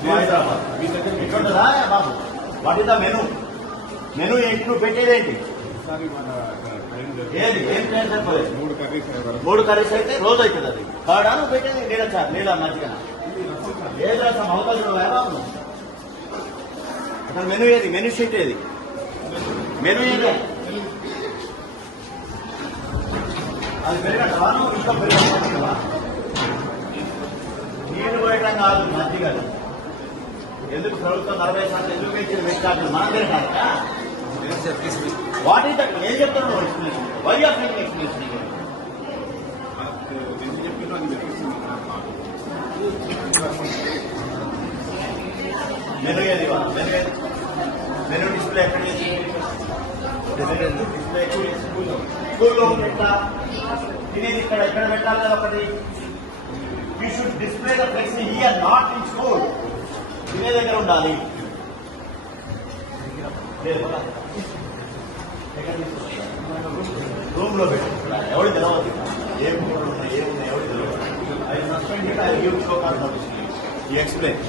ఎట్లుంటుందా Babu what is the menu menu ఏంటి నువ్వు పెట్టేది ఏంటి ఏది ఏం ప్లాన్ సరిపోలేదు మూడు కర్రీస్ అయితే రోజు అవుతుంది అది కాడా నువ్వు పెట్టేది నీళ్ళ సార్ నీళ్ళ మజ్జిగ ఏది రసం అవకాశం బాబు అసలు మెను ఏది మెను షీట్ ఏది మెను ఏది అది. పెరగటవా నువ్వు ఇంకా పెరగటవా నీళ్ళు పోయటం కాదు మజ్జిగలు ఎందుకు ప్రభుత్వం నలభై శాతం ఎందుకు పెంచింది పెట్టాలి మనం తిరగాలట వాట్ ఈస్ దట్ ఏం చెప్తున్నావు explanation why are making explanation ఎందుకు చెప్పినా అది చెప్పేసింది మెను ఏది ఇవాళ? మెను ఏది మెను డిస్ప్లే ఎక్కడ చేసింది డిస్ప్లే స్కూల్లో స్కూల్లో పెట్టా తినేది ఇక్కడ ఎక్కడ పెట్టాలి కదా ఒకటి you should display the flex here not in school తినే దగ్గర ఉండాలి. రూమ్లో పెట్టి. ఎవరు తెలవద్దు ఏ ఉన్నాయి ఏమున్నాయి ఎవరు తెలియదు I suspended I give show explain.